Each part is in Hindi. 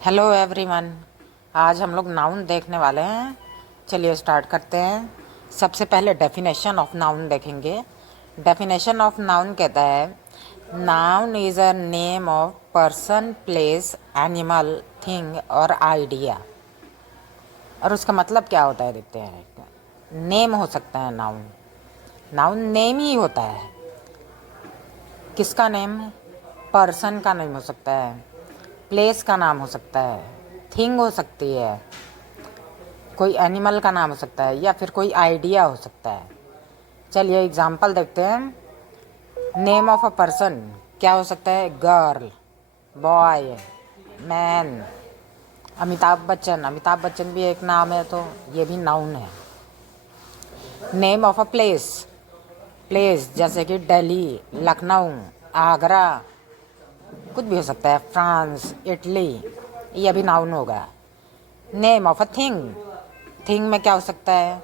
Hello everyone. आज हम लोग नाउन देखने वाले हैं। चलिए स्टार्ट करते हैं। सबसे पहले डेफिनेशन ऑफ नाउन देखेंगे। डेफिनेशन ऑफ नाउन कहता है noun is a name of person, place, animal, thing और आइडिया। और उसका मतलब क्या होता है देखते हैं। नेम हो सकता है नाउन। नाउन नेम ही होता है। किसका नेम है? पर्सन का नेम हो सकता है, प्लेस का नाम हो सकता है, थिंग हो सकती है, कोई एनिमल का नाम हो सकता है या फिर कोई आइडिया हो सकता है। चलिए एग्जांपल देखते हैं। नेम ऑफ अ पर्सन क्या हो सकता है? Girl, boy, man. Amitabh Bachchan, Amitabh Bachchan भी एक नाम है, तो ये भी नाउन है। Name of a place, place जैसे कि दिल्ली, लखनऊ, आगरा, कुछ भी हो सकता है, फ्रांस, इटली, ये भी नाउन होगा। Name of a thing, thing में क्या हो सकता है?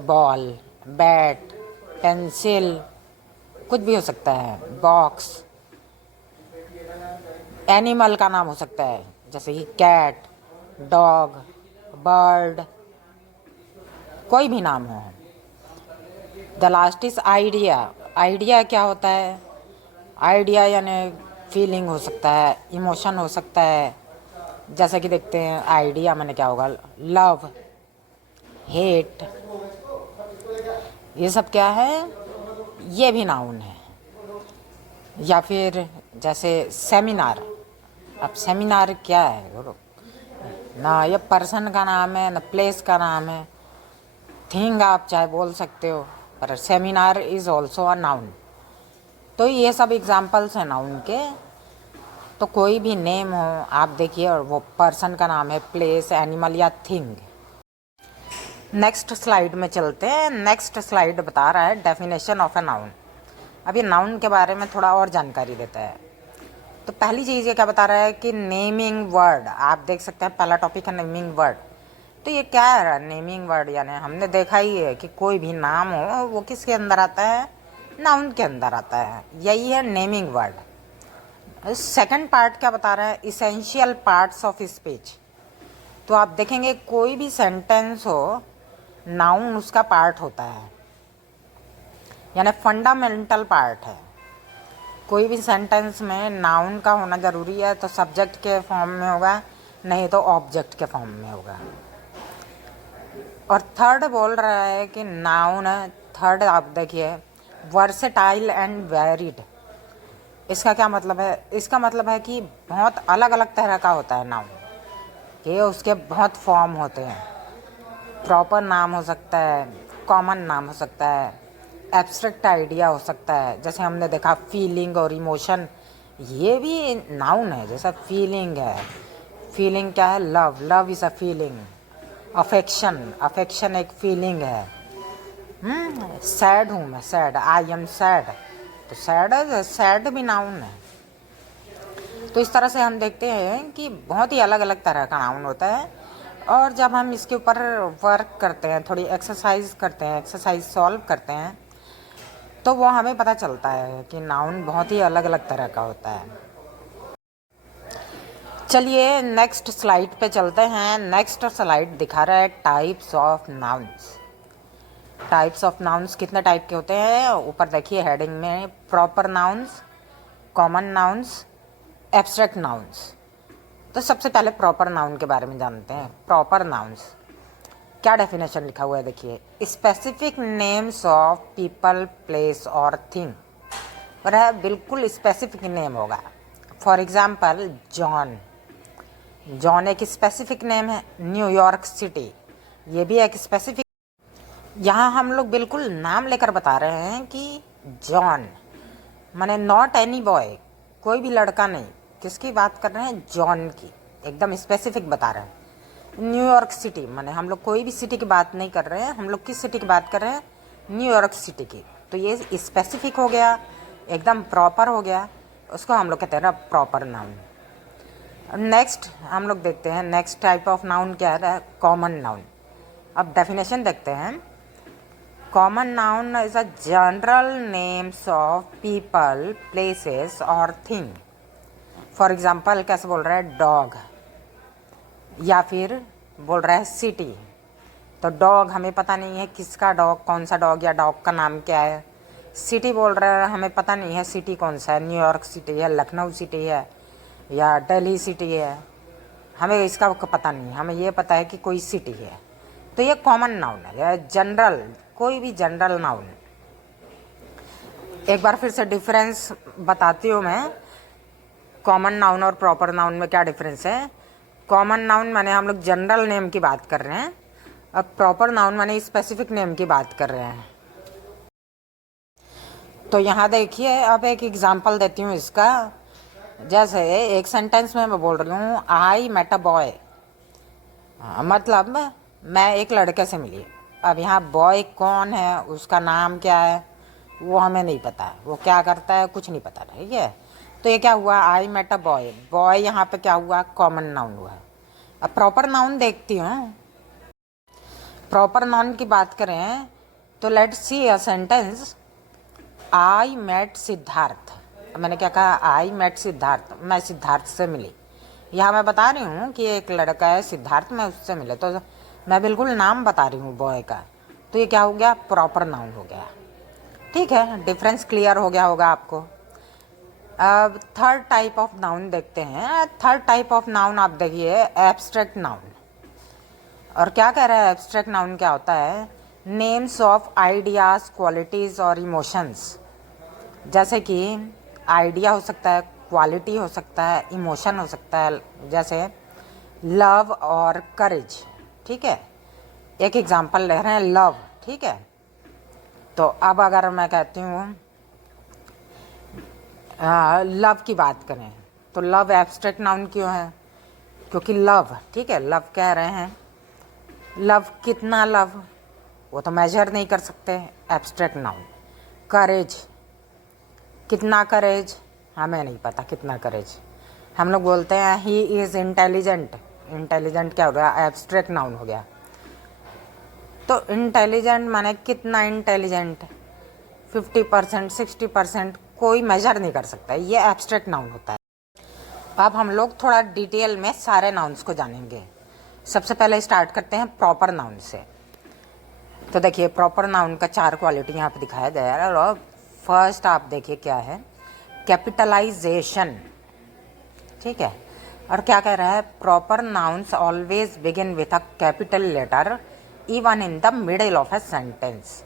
बॉल, बैट, पेंसिल, कुछ भी हो सकता है, बॉक्स। एनिमल का नाम हो सकता है जैसे कि कैट, डॉग, बर्ड, कोई भी नाम हो। The last is idea. Idea क्या होता है? आइडिया यानी फीलिंग हो सकता है, इमोशन हो सकता है। जैसे कि देखते हैं आइडिया मैंने क्या होगा? लव, हेट, ये सब क्या है? ये भी नाउन है। या फिर जैसे सेमिनार। अब सेमिनार क्या है? ना ये पर्सन का नाम है ना प्लेस का नाम है। थिंग आप चाहे बोल सकते हो, पर seminar is also a noun. तो ये सब एग्जाम्पल्स हैं नाउन के। तो कोई भी नेम हो आप देखिए, और वो पर्सन का नाम है, प्लेस, एनिमल या थिंग। नेक्स्ट स्लाइड में चलते हैं। नेक्स्ट स्लाइड बता रहा है डेफिनेशन ऑफ ए नाउन। अब ये नाउन के बारे में थोड़ा और जानकारी देता है। तो पहली चीज़ ये क्या बता रहा है कि नेमिंग वर्ड। आप देख सकते हैं पहला टॉपिक है नेमिंग वर्ड। तो ये क्या है नेमिंग वर्ड? यानी हमने देखा ही है कि कोई भी नाम हो वो किसके अंदर आता है? नाउन के अंदर आता है। यही है नेमिंग वर्ड। सेकंड पार्ट क्या बता रहा है? Essential parts of speech. तो आप देखेंगे कोई भी सेंटेंस हो, नाउन उसका पार्ट होता है, यानी फंडामेंटल पार्ट है। कोई भी सेंटेंस में नाउन का होना ज़रूरी है, तो सब्जेक्ट के फॉर्म में होगा, नहीं तो ऑब्जेक्ट के फॉर्म में होगा। और थर्ड बोल रहा है कि नाउन, थर्ड आप देखिए, वर्सेटाइल एंड वेरिड। इसका क्या मतलब है? इसका मतलब है कि बहुत अलग अलग तरह का होता है नाउन, कि उसके बहुत फॉर्म होते हैं। प्रॉपर नाम हो सकता है, कॉमन नाम हो सकता है, एब्स्ट्रैक्ट आइडिया हो सकता है। जैसे हमने देखा फीलिंग और इमोशन, ये भी नाउन है। जैसा फीलिंग है, फीलिंग क्या है? Love, love is a feeling. Affection, affection एक फीलिंग है। सैड हूँ मैं, सैड, आई एम सैड, तो सैड है, सैड भी नाउन है। तो इस तरह से हम देखते हैं कि बहुत ही अलग अलग तरह का नाउन होता है। और जब हम इसके ऊपर वर्क करते हैं, थोड़ी एक्सरसाइज करते हैं, एक्सरसाइज सॉल्व करते हैं, तो वो हमें पता चलता है कि नाउन बहुत ही अलग अलग तरह का होता है। चलिए नेक्स्ट स्लाइड पे चलते हैं। नेक्स्ट स्लाइड दिखा रहा है types of nouns. Types of nouns कितने टाइप के होते हैं? ऊपर देखिए हेडिंग में, proper nouns, common nouns, abstract nouns. तो सबसे पहले प्रॉपर नाउन के बारे में जानते हैं। प्रॉपर नाउन्स क्या डेफिनेशन लिखा हुआ है देखिए, specific names of people, place और थिंग। पर है बिल्कुल स्पेसिफिक नेम होगा। फॉर एग्जाम्पल जॉन, जॉन एक स्पेसिफिक नेम है। न्यूयॉर्क सिटी, ये भी एक स्पेसिफिक। यहाँ हम लोग बिल्कुल नाम लेकर बता रहे हैं कि जॉन माने नॉट एनी बॉय, कोई भी लड़का नहीं। किसकी बात कर रहे हैं? जॉन की, एकदम स्पेसिफिक बता रहे हैं। न्यूयॉर्क सिटी माने हम लोग कोई भी सिटी की बात नहीं कर रहे हैं, हम लोग किस सिटी की बात कर रहे हैं? न्यूयॉर्क सिटी की। तो ये स्पेसिफिक हो गया, एकदम प्रॉपर हो गया, उसको हम लोग कहते हैं ना प्रॉपर नाउन। नेक्स्ट हम लोग देखते हैं नेक्स्ट टाइप ऑफ नाउन क्या है? Common noun. अब डेफिनेशन देखते हैं। Common noun is a general names of people, places और थिंग। फॉर एग्जाम्पल कैसे बोल रहा है? डॉग, या फिर बोल रहा है सिटी, तो डॉग हमें पता नहीं है किसका डॉग, कौन सा डॉग या डॉग का नाम क्या है। सिटी बोल रहा है, हमें पता नहीं है सिटी कौन सा है, न्यूयॉर्क सिटी है, लखनऊ सिटी है या दिल्ली सिटी है, हमें इसका पता नहीं है, हमें ये पता है कि कोई सिटी है। तो ये कॉमन नाउन है, या जनरल, कोई भी जनरल नाउन। एक बार फिर से डिफरेंस बताती हूँ मैं, कॉमन नाउन और प्रॉपर नाउन में क्या डिफरेंस है। कॉमन नाउन माने हम लोग जनरल नेम की बात कर रहे हैं, अब प्रॉपर नाउन माने स्पेसिफिक नेम की बात कर रहे हैं। तो यहाँ देखिए, अब एक एग्जांपल देती हूँ इसका। जैसे एक सेंटेंस में मैं बोल रही हूँ आई मेट अ बॉय, मतलब मैं एक लड़के से मिली। अब यहाँ बॉय कौन है, उसका नाम क्या है, वो हमें नहीं पता, वो क्या करता है कुछ नहीं पता, ठीक है। तो ये क्या हुआ, I met a boy, boy यहाँ पे क्या हुआ, कॉमन नाउन हुआ। अब प्रॉपर नाउन देखती हूँ। प्रॉपर नाउन की बात करें तो let's see a sentence, I met Siddharth. मैंने क्या कहा, आई मेट सिद्धार्थ, मैं सिद्धार्थ से मिली। यहाँ मैं बता रही हूँ कि एक लड़का है सिद्धार्थ, मैं उससे मिले, तो मैं बिल्कुल नाम बता रही हूँ बॉय का, तो ये क्या हो गया, प्रॉपर नाउन हो गया। ठीक है, डिफरेंस क्लियर हो गया होगा आपको। अब थर्ड टाइप ऑफ नाउन देखते हैं। थर्ड टाइप ऑफ नाउन आप देखिए, एब्स्ट्रैक्ट नाउन। और क्या कह रहा है, एब्स्ट्रैक्ट नाउन क्या होता है, नेम्स ऑफ आइडियाज, क्वालिटीज और इमोशंस। जैसे कि आइडिया हो सकता है, क्वालिटी हो सकता है, इमोशन हो सकता है, जैसे लव और करेज। ठीक है, एक एग्जांपल ले रहे हैं, लव। ठीक है, तो अब अगर मैं कहती हूँ लव की बात करें, तो लव एब्स्ट्रैक्ट नाउन क्यों है, क्योंकि लव, ठीक है, लव कह रहे हैं, लव कितना लव, वो तो मेजर नहीं कर सकते, एब्स्ट्रैक्ट नाउन। करेज, कितना करेज, हमें नहीं पता कितना करेज। हम लोग बोलते हैं ही इज़ इंटेलिजेंट, इंटेलिजेंट क्या हो गया, एब्स्ट्रैक्ट नाउन हो गया। तो इंटेलिजेंट माने कितना इंटेलिजेंट, 50%, 60%, कोई मेजर नहीं कर सकता, ये एब्स्ट्रैक्ट नाउन होता है। अब हम लोग थोड़ा डिटेल में सारे नाउन्स को जानेंगे। सबसे पहले स्टार्ट करते हैं प्रॉपर नाउन से। तो देखिए, प्रॉपर नाउन का 4 क्वालिटी यहाँ पे दिखाया गया है। और फर्स्ट आप देखिए क्या है, कैपिटलाइजेशन। ठीक है, और क्या कह रहा है, proper nouns always begin with a capital letter even in the middle of a sentence.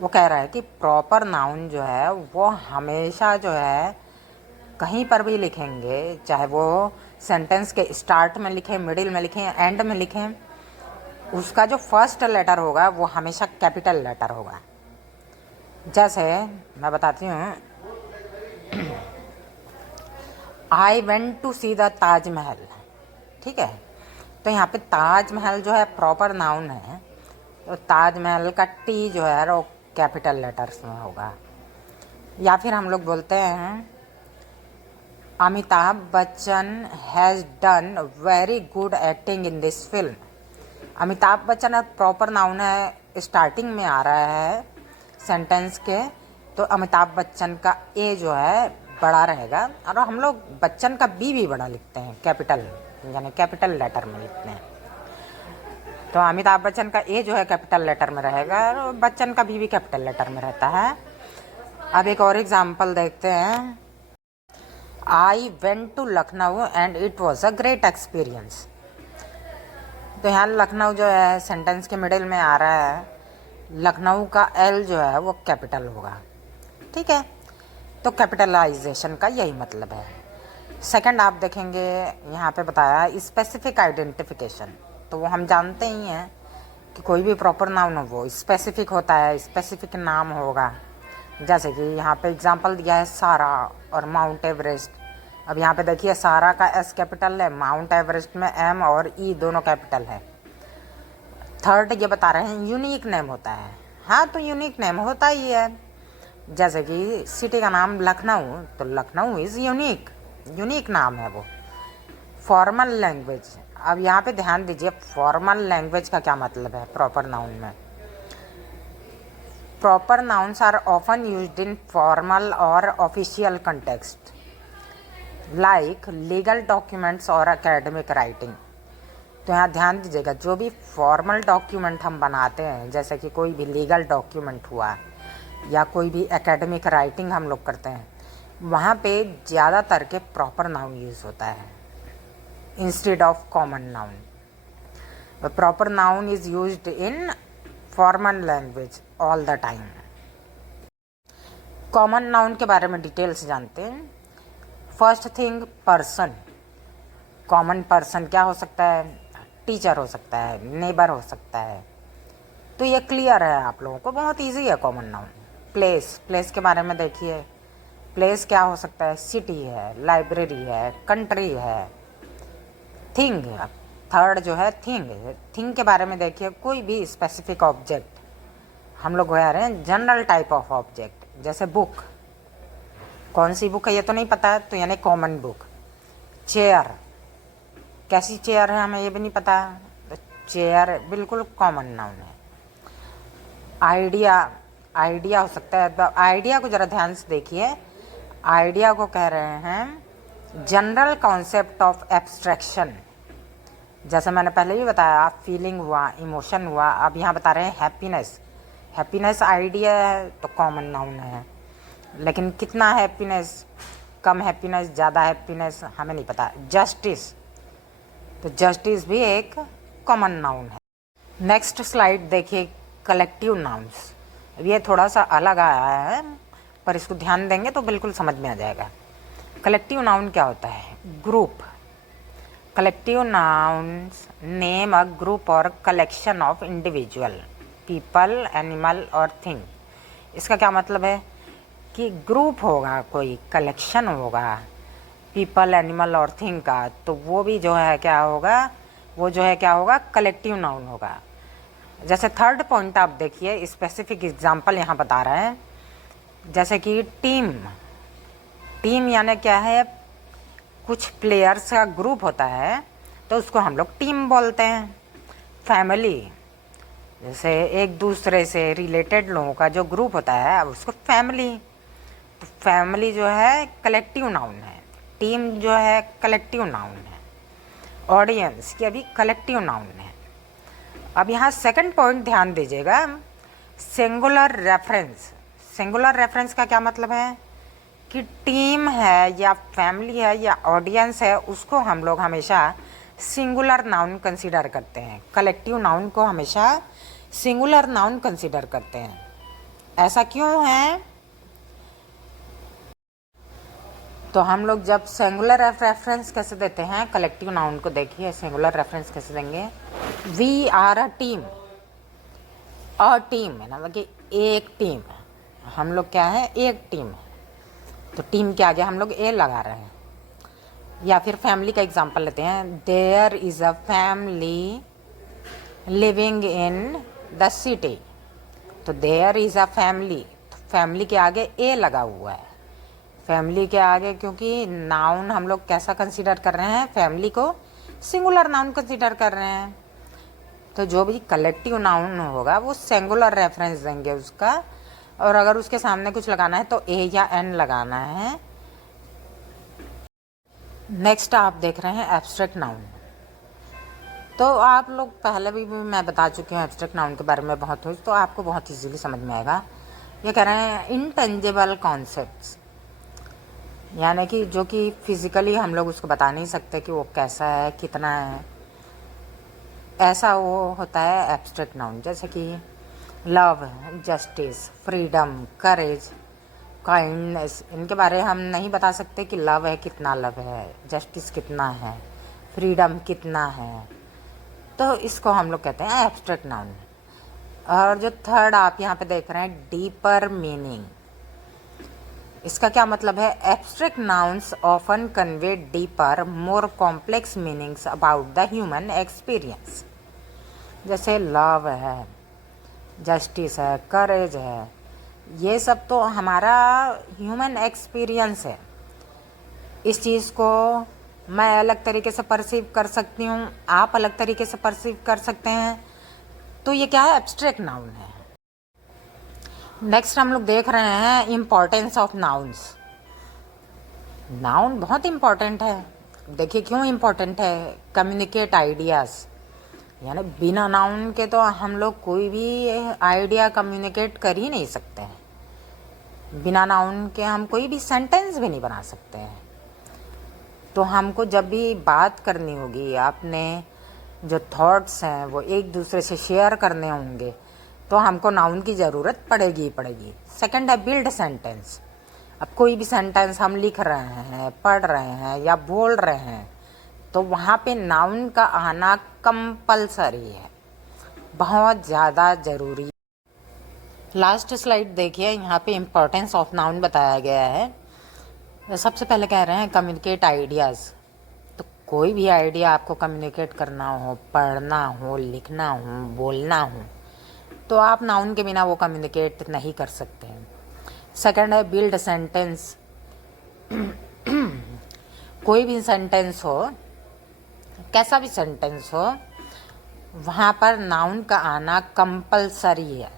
वो कह रहा है कि प्रॉपर नाउन जो है वो हमेशा जो है कहीं पर भी लिखेंगे, चाहे वो सेंटेंस के स्टार्ट में लिखें, मिडिल में लिखें, एंड में लिखें, उसका जो फर्स्ट लेटर होगा वो हमेशा कैपिटल लेटर होगा। जैसे मैं बताती हूँ, I went to see the Taj Mahal. ठीक है, तो यहाँ पे ताजमहल जो है प्रॉपर नाउन है, तो ताजमहल का टी जो है वो कैपिटल लेटर्स में होगा। या फिर हम लोग बोलते हैं Amitabh Bachchan has done very good acting in this film. Amitabh Bachchan proper noun है, स्टार्टिंग में आ रहा है सेंटेंस के, तो अमिताभ बच्चन का ए जो है बड़ा रहेगा, और हम लोग बच्चन का बी भी बड़ा लिखते हैं, कैपिटल, यानी कैपिटल लेटर में लिखते हैं। तो अमिताभ बच्चन का ए जो है कैपिटल लेटर में रहेगा, और बच्चन का बी भी कैपिटल लेटर में रहता है। अब एक और एग्जाम्पल देखते हैं, I went to Lucknow and it was a great experience. तो यहाँ लखनऊ जो है सेंटेंस के मिडिल में आ रहा है, लखनऊ का एल जो है वो कैपिटल होगा। ठीक है, तो कैपिटलाइजेशन का यही मतलब है। सेकंड आप देखेंगे, यहाँ पे बताया स्पेसिफिक आइडेंटिफिकेशन। तो वो हम जानते ही हैं कि कोई भी प्रॉपर नाउन हो वो स्पेसिफिक होता है, स्पेसिफिक नाम होगा। जैसे कि यहाँ पे एग्जांपल दिया है सारा और माउंट एवरेस्ट। अब यहाँ पे देखिए, सारा का एस कैपिटल है, माउंट एवरेस्ट में एम और ई दोनों कैपिटल है। थर्ड ये बता रहे हैं यूनिक नेम होता है। हाँ, तो यूनिक नेम होता ही है। जैसे कि सिटी का नाम लखनऊ, तो लखनऊ इज़ यूनिक, यूनिक नाम है वो। फॉर्मल लैंग्वेज, अब यहाँ पे ध्यान दीजिए, फॉर्मल लैंग्वेज का क्या मतलब है प्रॉपर नाउन में। Proper nouns are often used in formal और official context like legal documents और एकेडमिक राइटिंग। तो यहाँ ध्यान दीजिएगा, जो भी फॉर्मल डॉक्यूमेंट हम बनाते हैं, जैसे कि कोई भी लीगल डॉक्यूमेंट हुआ या कोई भी एकेडमिक राइटिंग हम लोग करते हैं, वहाँ पे ज़्यादातर के प्रॉपर नाउन यूज़ होता है instead of common noun. Proper noun is used in formal language all the time. Common noun के बारे में डिटेल से जानते हैं. First thing, person. Common person क्या हो सकता है? टीचर हो सकता है, नेबर हो सकता है. तो ये क्लियर है आप लोगों को, बहुत इजी है कॉमन नाउन. प्लेस. प्लेस के बारे में देखिए, प्लेस क्या हो सकता है? सिटी है, लाइब्रेरी है, कंट्री है. थिंग, थर्ड जो है थिंग. थिंग के बारे में देखिए, कोई भी स्पेसिफिक ऑब्जेक्ट. हम लोग कह रहे हैं जनरल टाइप ऑफ ऑब्जेक्ट, जैसे बुक. कौन सी बुक है ये तो नहीं पता है, तो यानी कॉमन बुक. चेयर, कैसी चेयर है हमें ये भी नहीं पता, तो चेयर बिल्कुल कॉमन नाउन है. आइडिया. आइडिया हो सकता है. आइडिया को ज़रा ध्यान से देखिए, आइडिया को कह रहे हैं जनरल कॉन्सेप्ट ऑफ एब्स्ट्रैक्शन. जैसे मैंने पहले भी बताया, फीलिंग हुआ, इमोशन हुआ. अब यहाँ बता रहे हैं हैप्पीनेस. हैप्पीनेस आइडिया है तो कॉमन नाउन है, लेकिन कितना हैप्पीनेस, कम हैप्पीनेस, ज़्यादा हैप्पीनेस, हमें नहीं पता. जस्टिस, तो जस्टिस भी एक कॉमन नाउन है. नेक्स्ट स्लाइड देखिए, कलेक्टिव नाउन्स. अब ये थोड़ा सा अलग आया है, पर इसको ध्यान देंगे तो बिल्कुल समझ में आ जाएगा. कलेक्टिव नाउन क्या होता है? Group. Collective nouns name a group और collection of individual, people, animal और थिंग. इसका क्या मतलब है कि ग्रुप होगा, कोई कलेक्शन होगा पीपल, एनिमल और थिंग का, तो वो भी जो है क्या होगा, वो जो है क्या होगा, कलेक्टिव नाउन होगा. जैसे थर्ड पॉइंट आप देखिए, स्पेसिफिक एग्जांपल यहाँ बता रहे हैं, जैसे कि टीम. टीम यानी क्या है? कुछ प्लेयर्स का ग्रुप होता है तो उसको हम लोग टीम बोलते हैं. फैमिली, जैसे एक दूसरे से रिलेटेड लोगों का जो ग्रुप होता है, अब उसको फैमिली. तो फैमिली जो है कलेक्टिव नाउन है. टीम जो है कलेक्टिव नाउन है. ऑडियंस ये भी कलेक्टिव नाउन है. अब यहाँ सेकंड पॉइंट ध्यान दीजिएगा, सिंगुलर रेफरेंस. सिंगुलर रेफरेंस का क्या मतलब है कि टीम है या फैमिली है या ऑडियंस है, उसको हम लोग हमेशा सिंगुलर नाउन कंसीडर करते हैं. कलेक्टिव नाउन को हमेशा सिंगुलर नाउन कंसीडर करते हैं. ऐसा क्यों है? तो हम लोग जब सिंगुलर रेफरेंस कैसे देते हैं कलेक्टिव नाउन को, देखिए सिंगुलर रेफरेंस कैसे देंगे. We are a team. A team है ना, मतलब कि एक टीम. हम लोग क्या है? एक टीम है. तो टीम के आगे हम लोग ए लगा रहे हैं. या फिर फैमिली का एग्जांपल लेते हैं, there is a family living in the city. तो देयर इज़ अ फैमिली, तो फैमिली के आगे ए लगा हुआ है. फैमिली के आगे, क्योंकि नाउन हम लोग कैसा कंसीडर कर रहे हैं, फैमिली को सिंगुलर नाउन कंसीडर कर रहे हैं. तो जो भी कलेक्टिव नाउन होगा वो सिंगुलर रेफरेंस देंगे उसका, और अगर उसके सामने कुछ लगाना है तो ए या एन लगाना है. नेक्स्ट आप देख रहे हैं एब्स्ट्रैक्ट नाउन. तो आप लोग पहले भी मैं बता चुकी हूँ एब्स्ट्रैक्ट नाउन के बारे में बहुत कुछ, तो आपको बहुत इजीली समझ में आएगा. ये कह रहे हैं इनटेंजिबल कॉन्सेप्ट्स, यानी कि जो कि फिज़िकली हम लोग उसको बता नहीं सकते कि वो कैसा है, कितना है, ऐसा वो होता है एब्स्ट्रैक्ट नाउन. जैसे कि लव, जस्टिस, फ्रीडम, करेज, काइंडनेस. इनके बारे हम नहीं बता सकते कि लव है, कितना लव है, जस्टिस कितना है, फ्रीडम कितना है. तो इसको हम लोग कहते हैं एब्स्ट्रैक्ट नाउन. और जो थर्ड आप यहाँ पे देख रहे हैं, डीपर मीनिंग. इसका क्या मतलब है? Abstract nouns often convey deeper, more complex meanings about the human experience. जैसे लव है, जस्टिस है, करेज है, ये सब तो हमारा ह्यूमन एक्सपीरियंस है. इस चीज़ को मैं अलग तरीके से परसीव कर सकती हूँ, आप अलग तरीके से परसीव कर सकते हैं. तो ये क्या है? एब्स्ट्रैक्ट नाउन है. नेक्स्ट हम लोग देख रहे हैं इम्पॉर्टेंस ऑफ नाउन्स. नाउन बहुत इम्पॉर्टेंट है. देखिए क्यों इम्पॉर्टेंट है. Communicate ideas. यानी बिना नाउन के तो हम लोग कोई भी आइडिया कम्युनिकेट कर ही नहीं सकते हैं। बिना नाउन के हम कोई भी सेंटेंस भी नहीं बना सकते हैं। तो हमको जब भी बात करनी होगी, आपने जो थॉट्स हैं वो एक दूसरे से शेयर करने होंगे, तो हमको नाउन की ज़रूरत पड़ेगी ही पड़ेगी। सेकंड है बिल्ड सेंटेंस। अब कोई भी सेंटेंस हम लिख रहे हैं, पढ़ रहे हैं या बोल रहे हैं, तो वहाँ पे नाउन का आना कंपलसरी है, बहुत ज़्यादा ज़रूरी। लास्ट स्लाइड देखिए, यहाँ पे इम्पोर्टेंस ऑफ नाउन बताया गया है। सबसे पहले कह रहे हैं कम्युनिकेट आइडियाज़। तो कोई भी आइडिया आपको कम्युनिकेट करना हो, पढ़ना हो, लिखना हो, बोलना हो, तो आप नाउन के बिना वो कम्युनिकेट नहीं कर सकते हैं। सेकंड है बिल्ड सेंटेंस। कोई भी सेंटेंस हो, कैसा भी सेंटेंस हो, वहाँ पर नाउन का आना कंपलसरी है।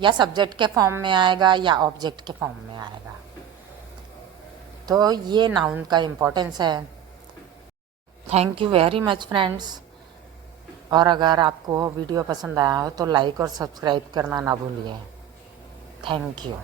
या सब्जेक्ट के फॉर्म में आएगा या ऑब्जेक्ट के फॉर्म में आएगा। तो ये नाउन का इम्पोर्टेंस है। Thank you very much friends. और अगर आपको वीडियो पसंद आया हो तो लाइक और सब्सक्राइब करना ना भूलिए। Thank you.